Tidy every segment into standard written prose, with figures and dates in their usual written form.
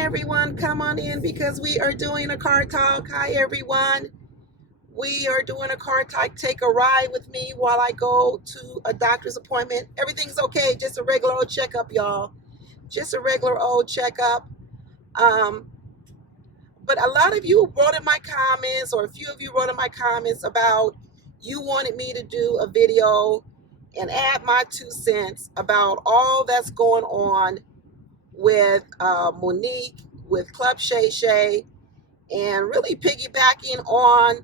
everyone. Come on in because we are doing a car talk. Hi, everyone. We are doing a car talk. Take a ride with me while I go to a doctor's appointment. Everything's okay. Just a regular old checkup, y'all. Just a regular old checkup. Um, but a lot of you wrote in my comments, or a few of you wrote in my comments about you wanted me to do a video and add my 2 cents about all that's going on with Monique, with Club Shay Shay, and really piggybacking on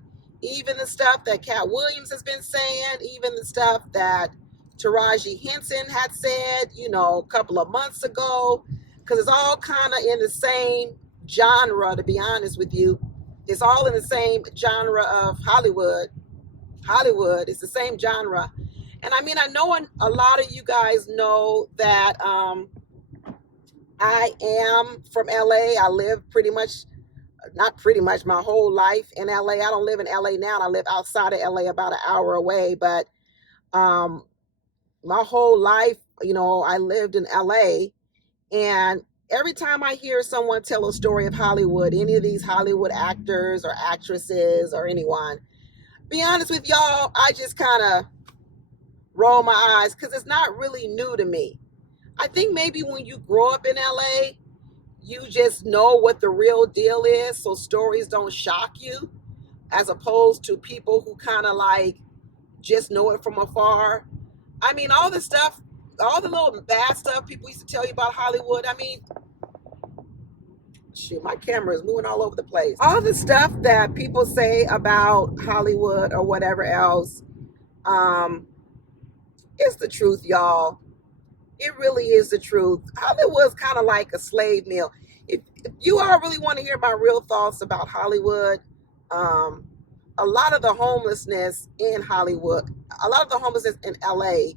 even the stuff that Katt Williams has been saying, even the stuff that Taraji Henson had said, a couple of months ago, because it's all kind of in the same genre, to be honest with you. It's all in the same genre of Hollywood. It's the same genre. And I mean, I know a lot of you guys know that I am from LA. I live not pretty much, my whole life in LA. I don't live in LA now. I live outside of LA about an hour away. But my whole life, I lived in LA. And every time I hear someone tell a story of Hollywood, any of these Hollywood actors or actresses or anyone, be honest with y'all, I just kind of roll my eyes because it's not really new to me. I think maybe when you grow up in LA, you just know what the real deal is, so stories don't shock you, as opposed to people who kind of like just know it from afar. I mean, all the stuff, all the little bad stuff people used to tell you about Hollywood. I mean, shoot, my camera is moving all over the place. All the stuff that people say about Hollywood or whatever else, it's the truth, y'all. It really is the truth. Hollywood's kind of like a slave mill. If you all really want to hear my real thoughts about Hollywood, a lot of the homelessness in Hollywood, a lot of the homelessness in LA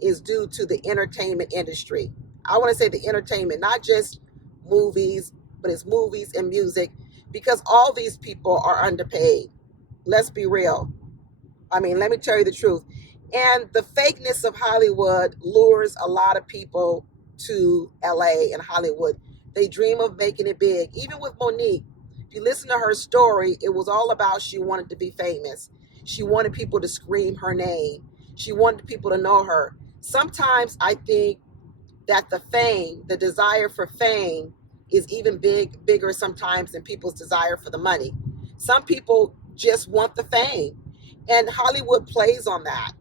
is due to the entertainment industry. I want to say the entertainment, not just movies, but it's movies and music, because all these people are underpaid. Let's be real. I mean, let me tell you the truth. And the fakeness of Hollywood lures a lot of people to LA and Hollywood. They dream of making it big. Even with Monique, if you listen to her story, it was all about she wanted to be famous. She wanted people to scream her name. She wanted people to know her. Sometimes I think that the fame, the desire for fame, is even bigger sometimes than people's desire for the money. Some people just want the fame, and Hollywood plays on that.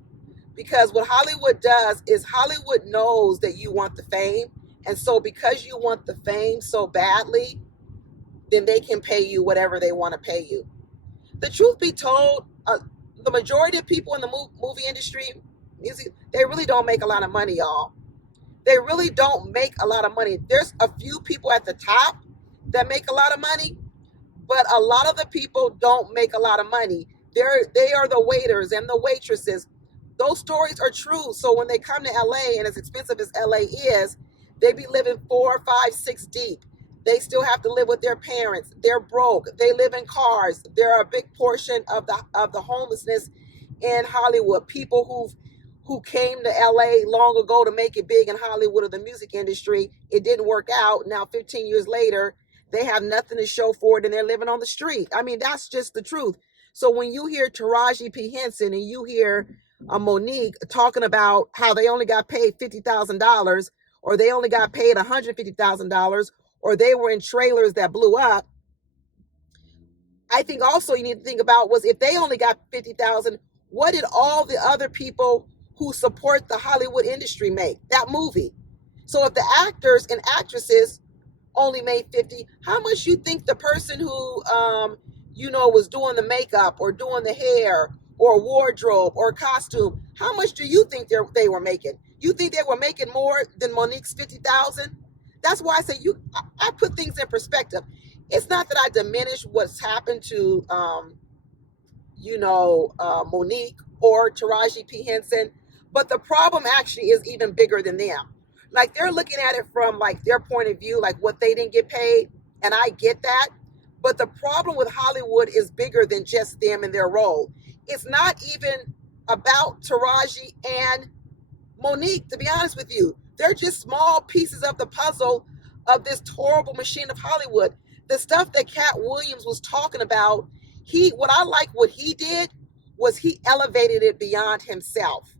Because what Hollywood does is Hollywood knows that you want the fame. And so because you want the fame so badly, then they can pay you whatever they want to pay you. The truth be told, the majority of people in the movie industry, music, they really don't make a lot of money, y'all. They really don't make a lot of money. There's a few people at the top that make a lot of money, but a lot of the people don't make a lot of money. They are the waiters and the waitresses. Those stories are true. So when they come to LA, and as expensive as LA is, they be living 4, 5, 6 deep. They still have to live with their parents. They're broke. They live in cars. They're a big portion of the homelessness in Hollywood. People who came to LA long ago to make it big in Hollywood or the music industry, it didn't work out. Now 15 years later, they have nothing to show for it and they're living on the street. I mean, that's just the truth. So when you hear Taraji P. Henson and you hear Monique talking about how they only got paid $50,000, or they only got paid $150,000, or they were in trailers that blew up, I think also you need to think about was if they only got $50,000, what did all the other people who support the Hollywood industry make? That movie. So if the actors and actresses only made 50, how much you think the person who was doing the makeup or doing the hair or wardrobe or costume, how much do you think they were making? You think they were making more than Monique's 50,000? That's why I say I put things in perspective. It's not that I diminish what's happened to Monique or Taraji P. Henson, but the problem actually is even bigger than them. Like, they're looking at it from like their point of view, like what they didn't get paid, and I get that. But the problem with Hollywood is bigger than just them and their role. It's not even about Taraji and Monique, to be honest with you. They're just small pieces of the puzzle of this horrible machine of Hollywood. The stuff that Katt Williams was talking about, what he did was he elevated it beyond himself.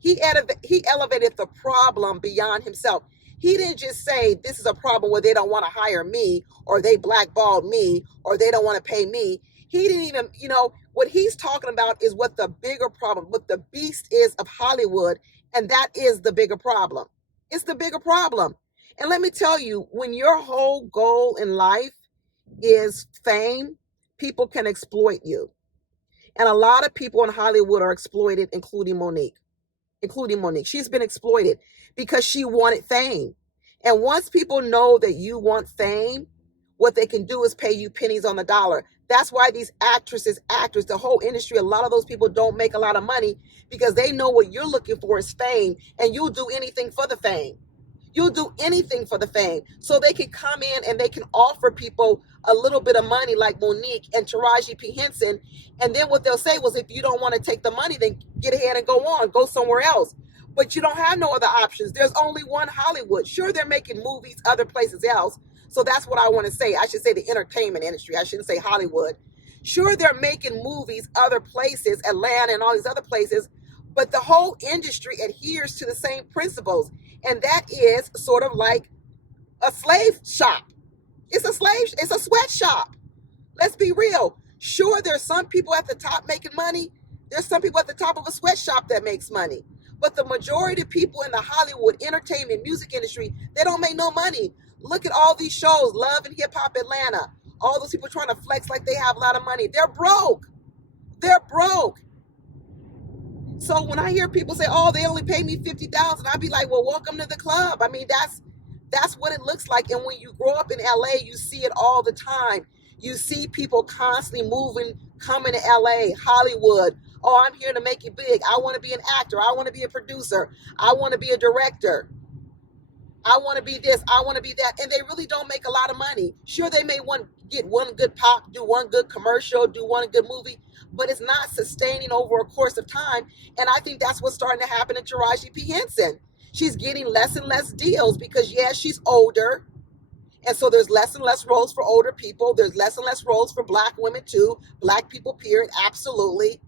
He elevated the problem beyond himself. He didn't just say this is a problem where they don't want to hire me, or they blackballed me, or they don't want to pay me. He didn't even, what he's talking about is what the bigger problem, what the beast is of Hollywood, and that is the bigger problem. It's the bigger problem. And let me tell you, when your whole goal in life is fame, people can exploit you. And a lot of people in Hollywood are exploited, including Monique. She's been exploited because she wanted fame. And once people know that you want fame, what they can do is pay you pennies on the dollar. That's why these actors, the whole industry, a lot of those people don't make a lot of money because they know what you're looking for is fame, and you'll do anything for the fame. You'll do anything for the fame. So they can come in and they can offer people a little bit of money like Monique and Taraji P. Henson. And then what they'll say was, if you don't want to take the money, then get ahead and go somewhere else. But you don't have no other options. There's only one Hollywood. Sure, they're making movies other places else. So that's what I want to say. I should say the entertainment industry. I shouldn't say Hollywood. Sure, they're making movies other places, Atlanta and all these other places. But the whole industry adheres to the same principles. And that is sort of like a slave shop. It's a sweatshop. Let's be real. Sure, there's some people at the top making money. There's some people at the top of a sweatshop that makes money. But the majority of people in the Hollywood entertainment music industry, they don't make no money. Look at all these shows, Love and Hip Hop Atlanta. All those people trying to flex like they have a lot of money. They're broke. They're broke. So when I hear people say, "Oh, they only pay me $50,000," I'd be like, "Well, welcome to the club." I mean, that's what it looks like. And when you grow up in LA, you see it all the time. You see people constantly moving, coming to LA, Hollywood. "Oh, I'm here to make it big. I want to be an actor. I want to be a producer. I want to be a director. I want to be this. I want to be that." And they really don't make a lot of money. Sure, they may get one good pop, do one good commercial, do one good movie, but it's not sustaining over a course of time. And I think that's what's starting to happen to Taraji P. Henson. She's getting less and less deals because, yes, she's older. And so there's less and less roles for older people. There's less and less roles for Black women too. Black people, period, absolutely.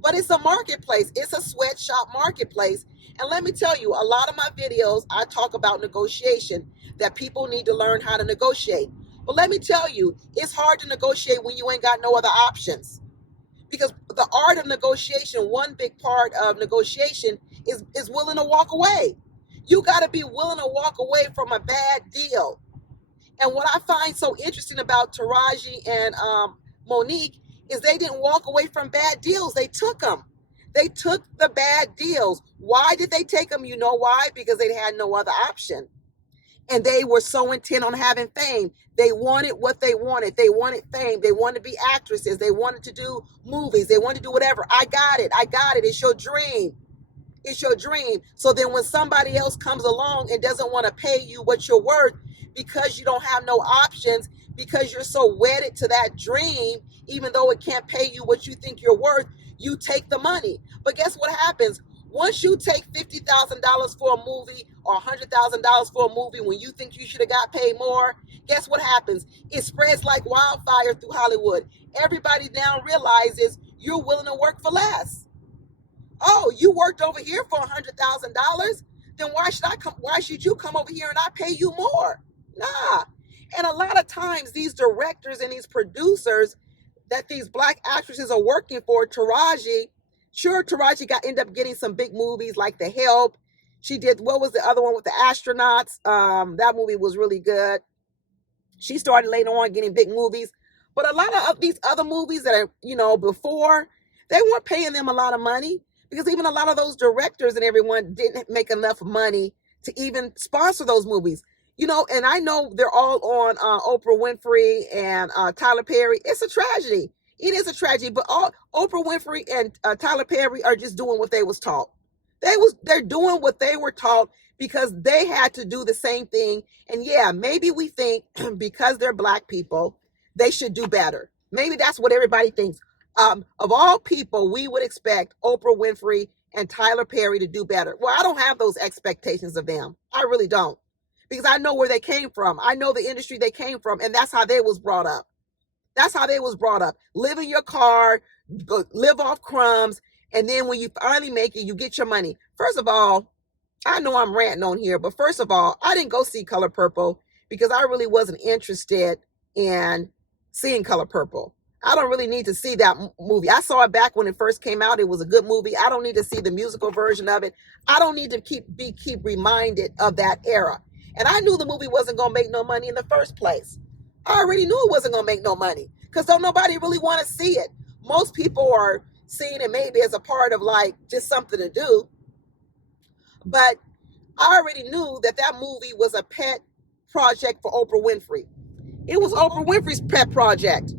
But it's a marketplace. It's a sweatshop marketplace. And let me tell you, a lot of my videos, I talk about negotiation, that people need to learn how to negotiate. But let me tell you, it's hard to negotiate when you ain't got no other options. Because the art of negotiation, one big part of negotiation is willing to walk away. You got to be willing to walk away from a bad deal. And what I find so interesting about Taraji and Monique is they didn't walk away from bad deals. They took them. They took the bad deals. Why did they take them? You know why? Because they had no other option. And they were so intent on having fame. They wanted what they wanted. They wanted fame. They wanted to be actresses. They wanted to do movies. They wanted to do whatever. I got it. It's your dream. It's your dream. So then when somebody else comes along and doesn't want to pay you what you're worth because you don't have no options, because you're so wedded to that dream, even though it can't pay you what you think you're worth, you take the money. But guess what happens? Once you take $50,000 for a movie or $100,000 for a movie when you think you should have got paid more, guess what happens? It spreads like wildfire through Hollywood. Everybody now realizes you're willing to work for less. Oh, you worked over here for $100,000? Then why should you come over here and I pay you more? Nah. And a lot of times these directors and these producers that these Black actresses are working for, Taraji ended up getting some big movies like The Help. She did, what was the other one with the astronauts? That movie was really good. She started later on getting big movies. But a lot of these other movies that are, before, they weren't paying them a lot of money because even a lot of those directors and everyone didn't make enough money to even sponsor those movies. And I know they're all on Oprah Winfrey and Tyler Perry. It's a tragedy. It is a tragedy, but Oprah Winfrey and Tyler Perry are just doing what they was taught. They're doing what they were taught because they had to do the same thing. And yeah, maybe we think because they're Black people, they should do better. Maybe that's what everybody thinks. Of all people, we would expect Oprah Winfrey and Tyler Perry to do better. Well, I don't have those expectations of them. I really don't. because I know where they came from. I know the industry they came from, and that's how they was brought up. That's how they was brought up. Live in your car, live off crumbs, and then when you finally make it, you get your money. First of all, I know I'm ranting on here, but first of all, I didn't go see Color Purple because I really wasn't interested in seeing Color Purple. I don't really need to see that movie. I saw it back when it first came out. It was a good movie. I don't need to see the musical version of it. I don't need to keep reminded of that era. And I knew the movie wasn't going to make no money in the first place. I already knew it wasn't going to make no money because don't nobody really want to see it. Most people are seeing it maybe as a part of like just something to do. But I already knew that that movie was a pet project for Oprah Winfrey. It was Oprah Winfrey's pet project.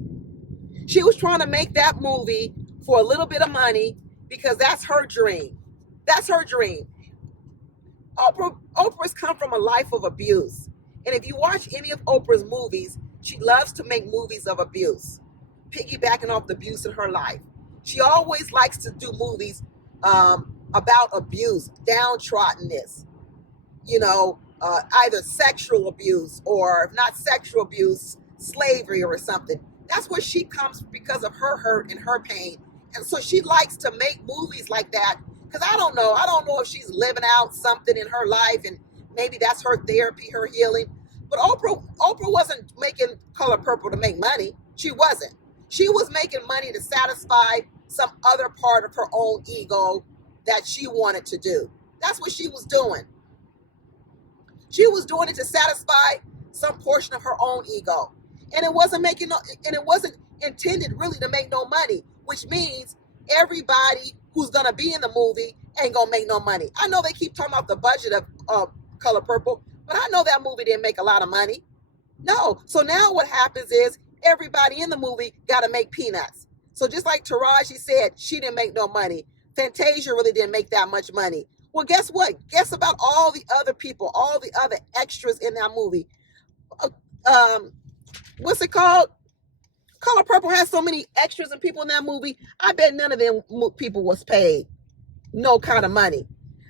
She was trying to make that movie for a little bit of money because that's her dream. That's her dream. Oprah's come from a life of abuse. And if you watch any of Oprah's movies, she loves to make movies of abuse, piggybacking off the abuse in her life. She always likes to do movies about abuse, downtroddenness, either sexual abuse or if not sexual abuse, slavery or something. That's where she comes because of her hurt and her pain. And so she likes to make movies like that because I don't know if she's living out something in her life and maybe that's her therapy, her healing. But Oprah wasn't making Color Purple to make money. She wasn't. She was making money to satisfy some other part of her own ego that she wanted to do. That's what she was doing. She was doing it to satisfy some portion of her own ego. And it wasn't intended really to make no money, which means everybody who's gonna be in the movie ain't gonna make no money. I know they keep talking about the budget of Color Purple, but I know that movie didn't make a lot of money. No. So now what happens is everybody in the movie gotta make peanuts. So just like Taraji said, she didn't make no money. Fantasia really didn't make that much money. Well, guess what? Guess about all the other people, all the other extras in that movie. What's it called? Color Purple has so many extras and people in that movie. I bet none of them people was paid no kind of money.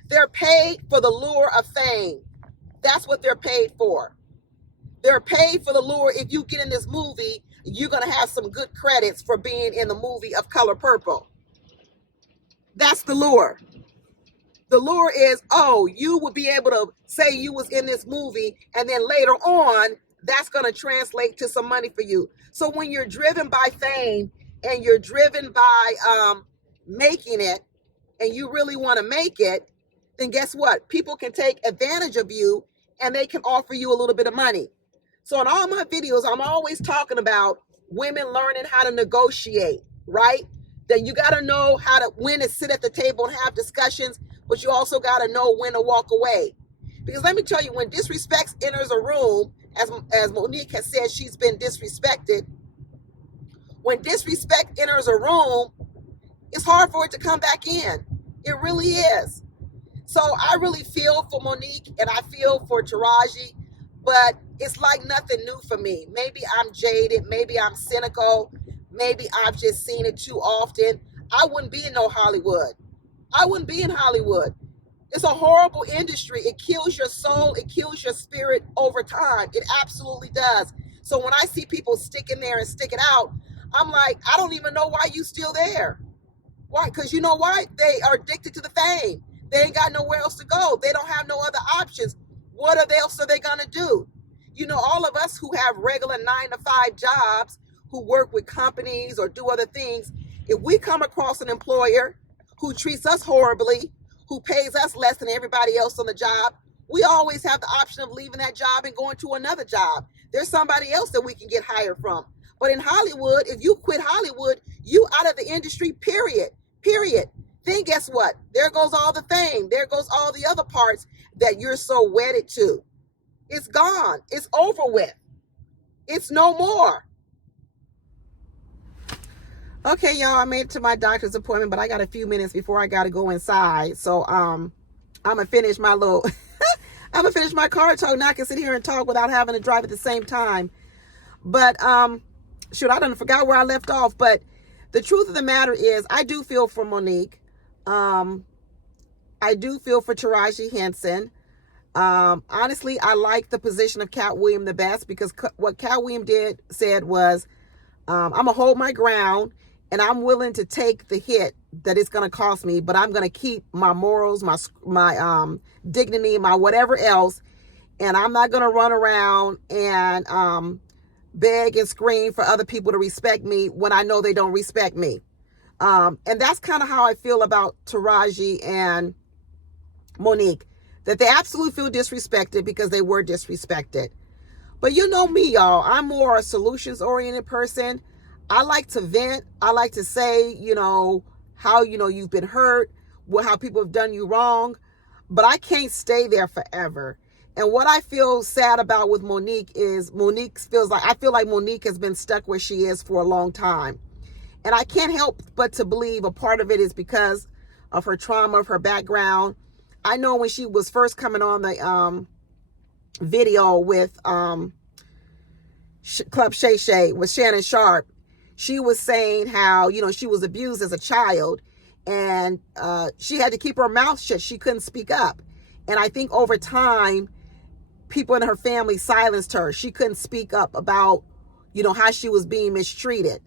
They're paid for the lure of fame. That's what they're paid for. They're paid for the lure. If you get in this movie, you're going to have some good credits for being in the movie of Color Purple. That's the lure. The lure is, you will be able to say you was in this movie, and then later on, that's going to translate to some money for you. So when you're driven by fame and you're driven by making it, and you really want to make it, then guess what? People can take advantage of you, and they can offer you a little bit of money. So in all my videos, I'm always talking about women learning how to negotiate, right? That you got to know when to sit at the table and have discussions, but you also got to know when to walk away. Because let me tell you, when disrespect enters a room, as Monique has said, she's been disrespected. When disrespect enters a room, it's hard for it to come back in. It really is. So I really feel for Monique and I feel for Taraji, but it's like nothing new for me. Maybe I'm jaded. Maybe I'm cynical. Maybe I've just seen it too often. I wouldn't be in no Hollywood. I wouldn't be in Hollywood. It's a horrible industry. It kills your soul. It kills your spirit over time. It absolutely does. So when I see people stick in there and stick it out, I'm like, I don't even know why you still there. Why? Because you know why? They are addicted to the fame. They ain't got nowhere else to go. They don't have no other options. What else are they going to do? All of us who have regular 9-to-5 jobs, who work with companies or do other things, if we come across an employer who treats us horribly, who pays us less than everybody else on the job, we always have the option of leaving that job and going to another job. There's somebody else that we can get hired from. But in Hollywood, if you quit Hollywood, you out of the industry, period. Then guess what? There goes all the fame. There goes all the other parts that you're so wedded to. It's gone. It's over with. It's no more. Okay, y'all, I made it to my doctor's appointment, but I got a few minutes before I got to go inside. So I'm going to finish my little, I'm going to finish my car talk. Now I can sit here and talk without having to drive at the same time. But, shoot, I done forgot where I left off. But the truth of the matter is, I do feel for Monique. I do feel for Taraji Henson. Honestly, I like the position of Katt Williams the best, because what Katt Williams said was, I'm going to hold my ground, and I'm willing to take the hit that it's going to cost me, but I'm going to keep my morals, my dignity, my whatever else, and I'm not going to run around and beg and scream for other people to respect me when I know they don't respect me. And that's kind of how I feel about Taraji and Monique, that they absolutely feel disrespected because they were disrespected. But you know me, y'all, I'm more a solutions-oriented person. I like to vent. I like to say, how, you've been hurt, how people have done you wrong, but I can't stay there forever. And what I feel sad about with Monique is I feel like Monique has been stuck where she is for a long time. And I can't help but to believe a part of it is because of her trauma, of her background. I know when she was first coming on the video with Club Shay Shay with Shannon Sharpe, she was saying how, she was abused as a child, and she had to keep her mouth shut. She couldn't speak up. And I think over time, people in her family silenced her. She couldn't speak up about, how she was being mistreated.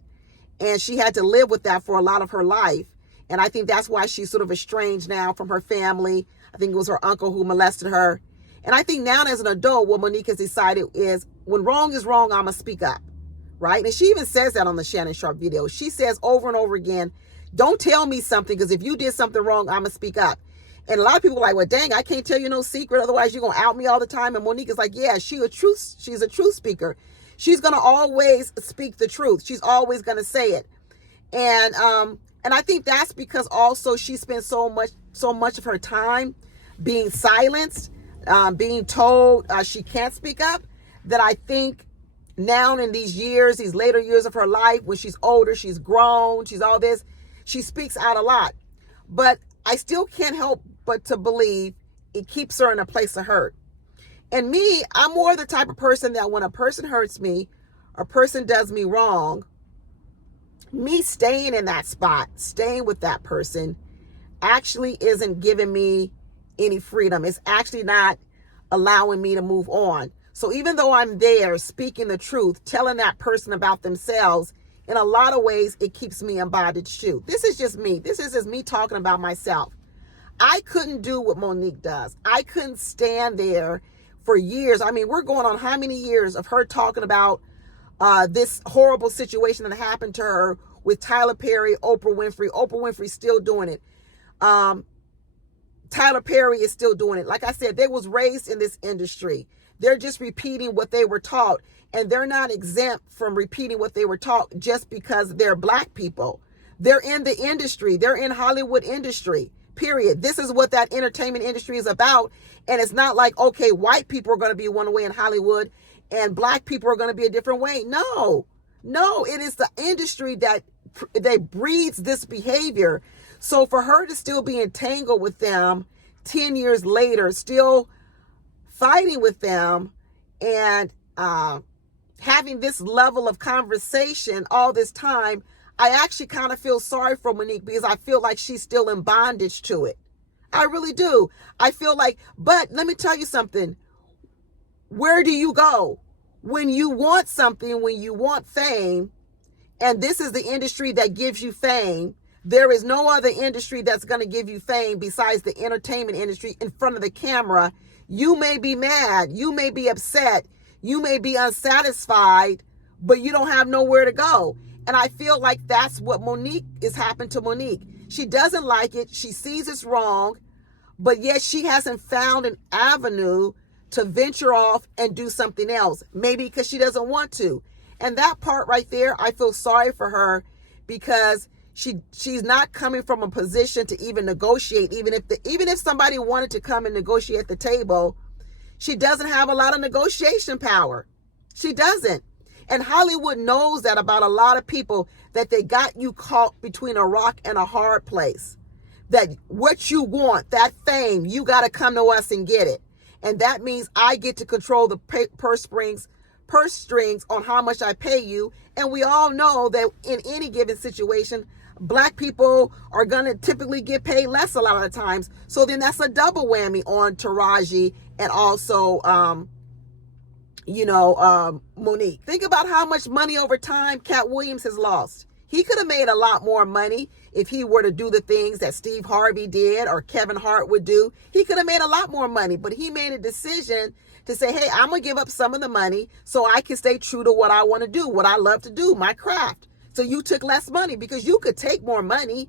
And she had to live with that for a lot of her life. And I think that's why she's sort of estranged now from her family. I think it was her uncle who molested her. And I think now as an adult, what Monique has decided is, when wrong is wrong, I'm going to speak up, right? And she even says that on the Shannon Sharpe video. She says over and over again, don't tell me something, because if you did something wrong, I'm going to speak up. And a lot of people are like, well, dang, I can't tell you no secret, otherwise you're going to out me all the time. And Monique is like, yeah, she's a truth speaker. She's going to always speak the truth. She's always going to say it. And I think that's because also she spent so much of her time being silenced, being told she can't speak up, that I think now in these later years of her life, when she's older, she's grown, she's all this, she speaks out a lot. But I still can't help but to believe it keeps her in a place of hurt. And me, I'm more the type of person that when a person hurts me, a person does me wrong, me staying in that spot, staying with that person, actually isn't giving me any freedom. It's actually not allowing me to move on. So even though I'm there speaking the truth, telling that person about themselves, in a lot of ways, it keeps me in bondage too. This is just me. This is just me talking about myself. I couldn't do what Monique does. I couldn't stand there for years. I mean, we're going on how many years of her talking about this horrible situation that happened to her with Tyler Perry, Oprah Winfrey. Oprah Winfrey's still doing it. Tyler Perry is still doing it. Like I said, they was raised in this industry. They're just repeating what they were taught. And they're not exempt from repeating what they were taught just because they're black people. They're in the industry. They're in Hollywood industry, period. This is what that entertainment industry is about. And it's not like, okay, white people are going to be one way in Hollywood and black people are going to be a different way. No, it is the industry that breeds this behavior. So for her to still be entangled with them 10 years later, still fighting with them and having this level of conversation all this time, I actually kind of feel sorry for Monique, because I feel like she's still in bondage to it. I really do. I feel like, but let me tell you something. Where do you go when you want something, when you want fame, and this is the industry that gives you fame? There is no other industry that's going to give you fame besides the entertainment industry in front of the camera. You may be mad. You may be upset. You may be unsatisfied, but you don't have nowhere to go. And I feel like that's what is happened to Monique. She doesn't like it. She sees it's wrong, but yet she hasn't found an avenue to venture off and do something else. Maybe because she doesn't want to. And that part right there, I feel sorry for her, because she's not coming from a position to even negotiate. Even if somebody wanted to come and negotiate at the table, she doesn't have a lot of negotiation power. She doesn't. And Hollywood knows that about a lot of people, that they got you caught between a rock and a hard place. That what you want, that fame, you got to come to us and get it. And that means I get to control the purse strings on how much I pay you. And we all know that in any given situation, black people are going to typically get paid less a lot of the times. So then that's a double whammy on Taraji and also, Monique. Think about how much money over time Katt Williams has lost. He could have made a lot more money if he were to do the things that Steve Harvey did or Kevin Hart would do. He could have made a lot more money, but he made a decision to say, hey, I'm going to give up some of the money so I can stay true to what I want to do, what I love to do, my craft. So you took less money because you could take more money.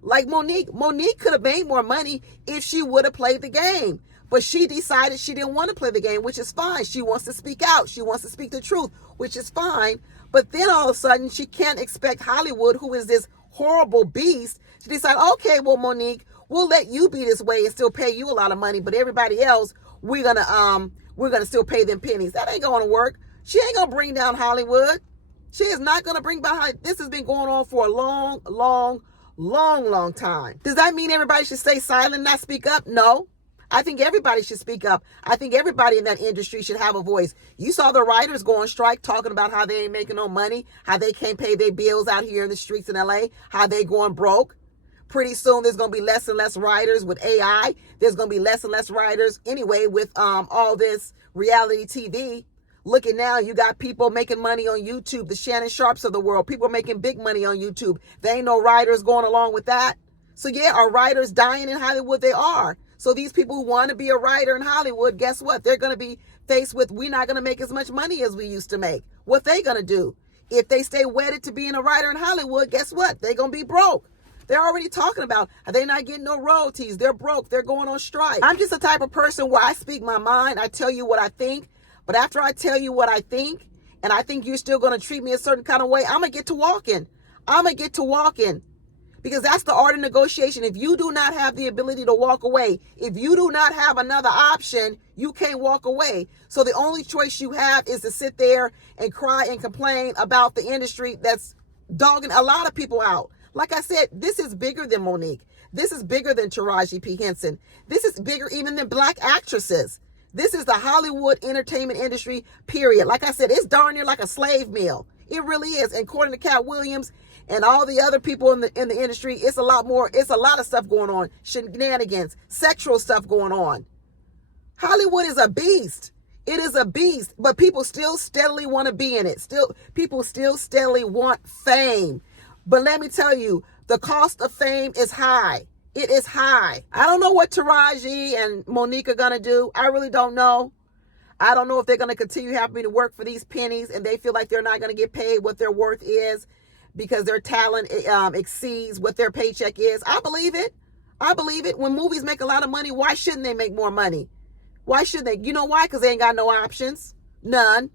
Like Monique. Monique could have made more money if she would have played the game. But she decided she didn't want to play the game, which is fine. She wants to speak out. She wants to speak the truth, which is fine. But then all of a sudden, she can't expect Hollywood, who is this horrible beast, to decide, okay, well, Monique, we'll let you be this way and still pay you a lot of money, but everybody else, we're gonna still pay them pennies. That ain't gonna work. She ain't gonna bring down Hollywood. She is not gonna bring down Hollywood. This has been going on for a long time. Does that mean everybody should stay silent and not speak up? No. I think everybody should speak up. I think everybody in that industry should have a voice. You saw the writers go on strike talking about how they ain't making no money, how they can't pay their bills out here in the streets in LA, how they going broke. Pretty soon there's going to be less and less writers with AI. There's going to be less and less writers anyway with all this reality TV. Look at now, you got people making money on YouTube, the Shannon Sharpes of the world. People are making big money on YouTube. There ain't no writers going along with that. So yeah, are writers dying in Hollywood? They are. So these people who want to be a writer in Hollywood, guess what? They're going to be faced with, we're not going to make as much money as we used to make. What they going to do? If they stay wedded to being a writer in Hollywood, guess what? They're going to be broke. They're already talking about, are they not getting no royalties? They're broke. They're going on strike. I'm just the type of person where I speak my mind. I tell you what I think. But after I tell you what I think, and I think you're still going to treat me a certain kind of way, I'm going to get to walking. Because that's the art of negotiation. If you do not have the ability to walk away, if you do not have another option, you can't walk away. So the only choice you have is to sit there and cry and complain about the industry that's dogging a lot of people out. Like I said, this is bigger than Monique. This is bigger than Taraji P. Henson. This is bigger even than black actresses. This is the Hollywood entertainment industry, period. Like I said, it's darn near like a slave meal. It really is. And according to Katt Williams and all the other people in the industry, it's a lot more. It's a lot of stuff going on. Shenanigans, sexual stuff going on. Hollywood is a beast. It is a beast. But people still steadily want to be in it. People still steadily want fame. But let me tell you, the cost of fame is high. It is high. I don't know what Taraji and Monique are going to do. I really don't know. I don't know if they're going to continue having to work for these pennies and they feel like they're not going to get paid what their worth is because their talent exceeds what their paycheck is. I believe it. I believe it. When movies make a lot of money, why shouldn't they make more money? Why should they? You know why? Because they ain't got no options. None.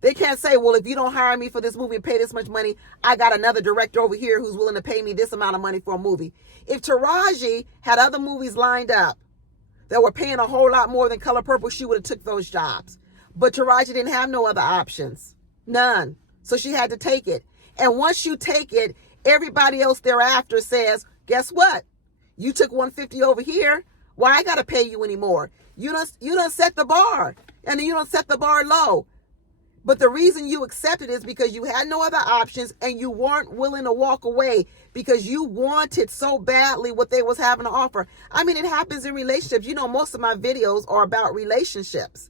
They can't say, well, if you don't hire me for this movie and pay this much money, I got another director over here who's willing to pay me this amount of money for a movie. If Taraji had other movies lined up that were paying a whole lot more than Color Purple, she would have took those jobs. But Taraji didn't have no other options. None. So she had to take it. And once you take it, everybody else thereafter says, guess what? You took 150 over here. Why I got to pay you anymore? You done set the bar. And then you don't set the bar low. But the reason you accepted is because you had no other options and you weren't willing to walk away because you wanted so badly what they was having to offer. I mean, it happens in relationships. You know, most of my videos are about relationships,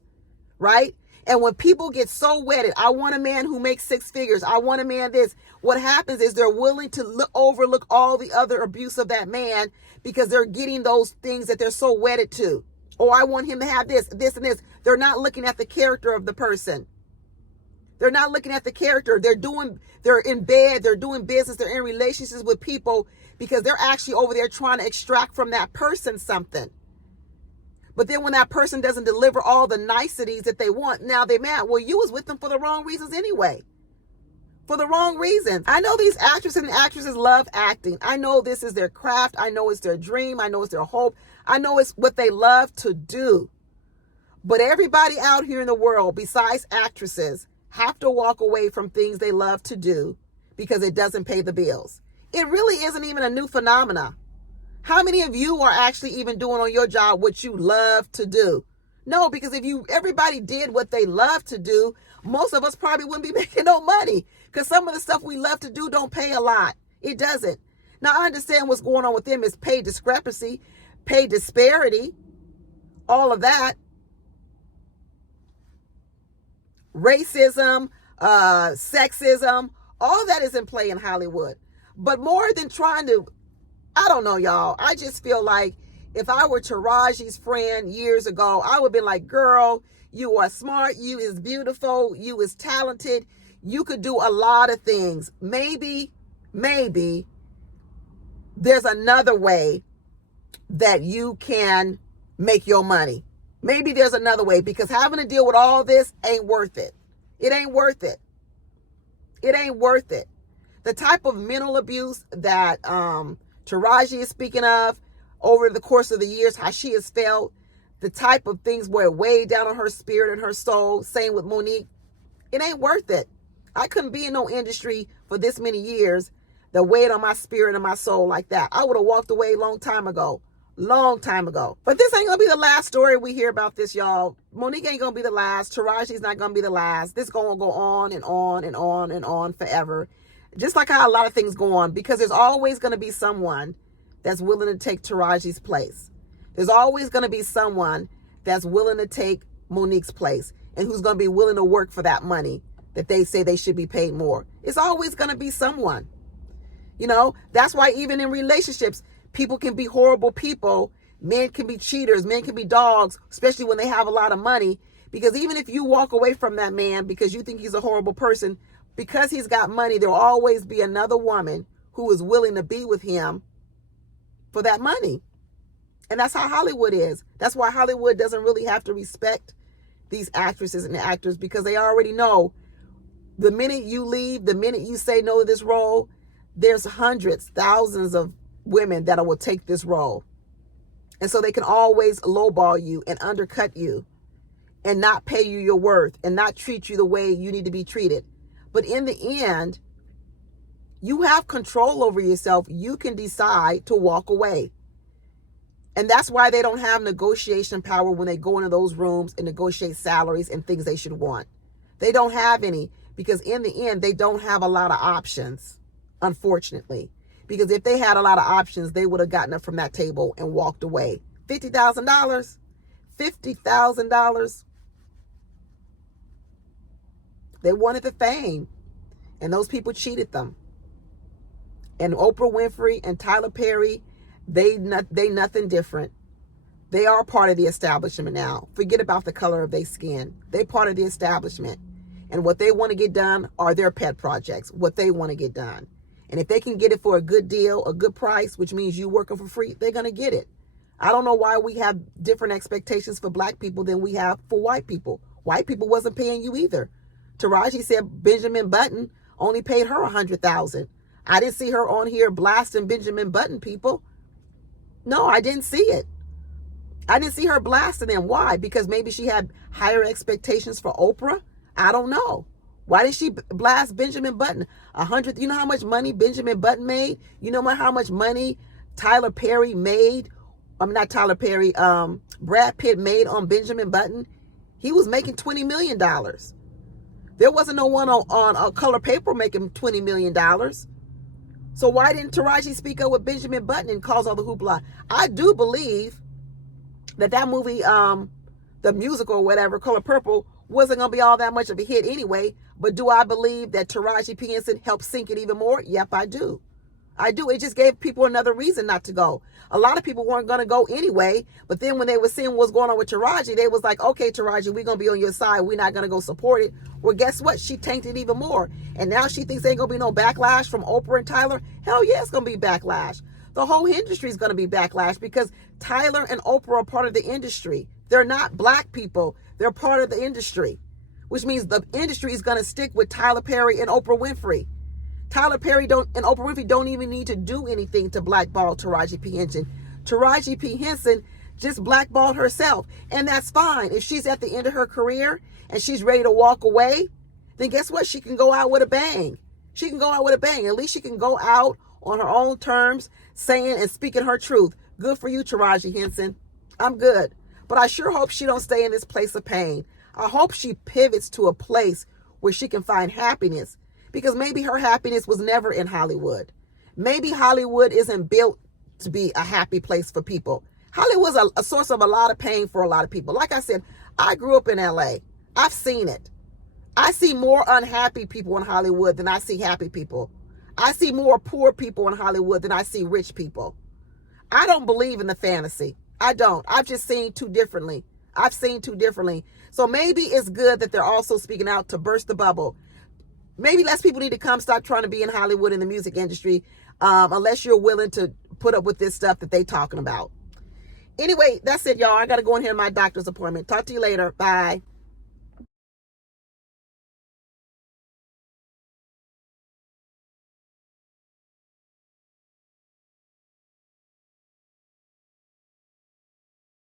right? And when people get so wedded, I want a man who makes six figures. I want a man this. What happens is they're willing to overlook all the other abuse of that man because they're getting those things that they're so wedded to. Oh, I want him to have this, this, and this. They're not looking at the character of the person. They're not looking at the character. They're in bed, they're doing business, they're in relationships with people because they're actually over there trying to extract from that person something. But then when that person doesn't deliver all the niceties that they want, now they're mad. Well, you was with them for the wrong reasons anyway. For the wrong reasons. I know these actresses and actresses love acting. I know this is their craft. I know it's their dream. I know it's their hope. I know it's what they love to do. But everybody out here in the world, besides actresses, have to walk away from things they love to do because it doesn't pay the bills. It really isn't even a new phenomena. How many of you are actually even doing on your job what you love to do? No, because if everybody did what they love to do, most of us probably wouldn't be making no money because some of the stuff we love to do don't pay a lot. It doesn't. Now, I understand what's going on with them is pay discrepancy, pay disparity, all of that. racism, sexism, all that is in play in Hollywood. But more than trying to, I don't know, y'all. I just feel like if I were Taraji's friend years ago, I would be like, girl, you are smart. You is beautiful. You is talented. You could do a lot of things. Maybe there's another way that you can make your money. Maybe there's another way, because having to deal with all this ain't worth it. It ain't worth it. It ain't worth it. The type of mental abuse that Taraji is speaking of over the course of the years, how she has felt, the type of things where it weighed down on her spirit and her soul, same with Monique, it ain't worth it. I couldn't be in no industry for this many years that weighed on my spirit and my soul like that. I would have walked away long time ago. But this ain't gonna be the last story we hear about this, y'all. Monique ain't gonna be the last. Taraji's not gonna be the last. This gonna go on and on and on and on forever. Just like how a lot of things go on, because there's always gonna be someone that's willing to take Taraji's place. There's always gonna be someone that's willing to take Monique's place and who's gonna be willing to work for that money that they say they should be paid more. It's always gonna be someone. You know, that's why even in relationships, people can be horrible people. Men can be cheaters. Men can be dogs, especially when they have a lot of money. Because even if you walk away from that man because you think he's a horrible person, because he's got money, there'll always be another woman who is willing to be with him for that money. And that's how Hollywood is. That's why Hollywood doesn't really have to respect these actresses and actors, because they already know the minute you leave, the minute you say no to this role, there's hundreds, thousands of women that will take this role. And so they can always lowball you and undercut you and not pay you your worth and not treat you the way you need to be treated. But in the end, you have control over yourself. You can decide to walk away. And that's why they don't have negotiation power when they go into those rooms and negotiate salaries and things they should want. They don't have any, because in the end, they don't have a lot of options, unfortunately. Because if they had a lot of options, they would have gotten up from that table and walked away. $50,000? $50,000? They wanted the fame, and those people cheated them. And Oprah Winfrey and Tyler Perry, they nothing different. They are part of the establishment now. Forget about the color of their skin. They're part of the establishment. And what they want to get done are their pet projects, what they want to get done. And if they can get it for a good deal, a good price, which means you working for free, they're going to get it. I don't know why we have different expectations for black people than we have for white people. White people wasn't paying you either. Taraji said Benjamin Button only paid her $100,000. I didn't see her on here blasting Benjamin Button people. No, I didn't see it. I didn't see her blasting them. Why? Because maybe she had higher expectations for Oprah? I don't know. Why did she blast Benjamin Button? You know how much money Benjamin Button made? You know how much money Tyler Perry made? Not Tyler Perry, Brad Pitt made on Benjamin Button? He was making $20 million. There wasn't no one on Color Paper making $20 million. So why didn't Taraji speak up with Benjamin Button and cause all the hoopla? I do believe that movie, the musical or whatever, Color Purple, wasn't going to be all that much of a hit anyway. But do I believe that Taraji P. Henson helped sink it even more? Yep, I do. I do. It just gave people another reason not to go. A lot of people weren't going to go anyway. But then when they were seeing what's going on with Taraji, they was like, okay, Taraji, we're going to be on your side. We're not going to go support it. Well, guess what? She tanked it even more. And now she thinks there ain't going to be no backlash from Oprah and Tyler. Hell yeah, it's going to be backlash. The whole industry is going to be backlash because Tyler and Oprah are part of the industry. They're not black people. They're part of the industry, which means the industry is going to stick with Tyler Perry and Oprah Winfrey. Tyler Perry and Oprah Winfrey don't even need to do anything to blackball Taraji P. Henson. Taraji P. Henson just blackballed herself. And that's fine. If she's at the end of her career and she's ready to walk away, then guess what? She can go out with a bang. She can go out with a bang. At least she can go out on her own terms, saying and speaking her truth. Good for you, Taraji Henson. I'm good. But I sure hope she don't stay in this place of pain. I hope she pivots to a place where she can find happiness, because maybe her happiness was never in Hollywood. Maybe Hollywood isn't built to be a happy place for people. Hollywood's a source of a lot of pain for a lot of people. Like I said, I grew up in LA. I've seen it. I see more unhappy people in Hollywood than I see happy people. I see more poor people in Hollywood than I see rich people. I don't believe in the fantasy. I don't. I've just seen too differently. I've seen too differently. So maybe it's good that they're also speaking out to burst the bubble. Maybe less people need to come stop trying to be in Hollywood in the music industry, unless you're willing to put up with this stuff that they talking about. Anyway, that's it, y'all. I got to go in here to my doctor's appointment. Talk to you later. Bye.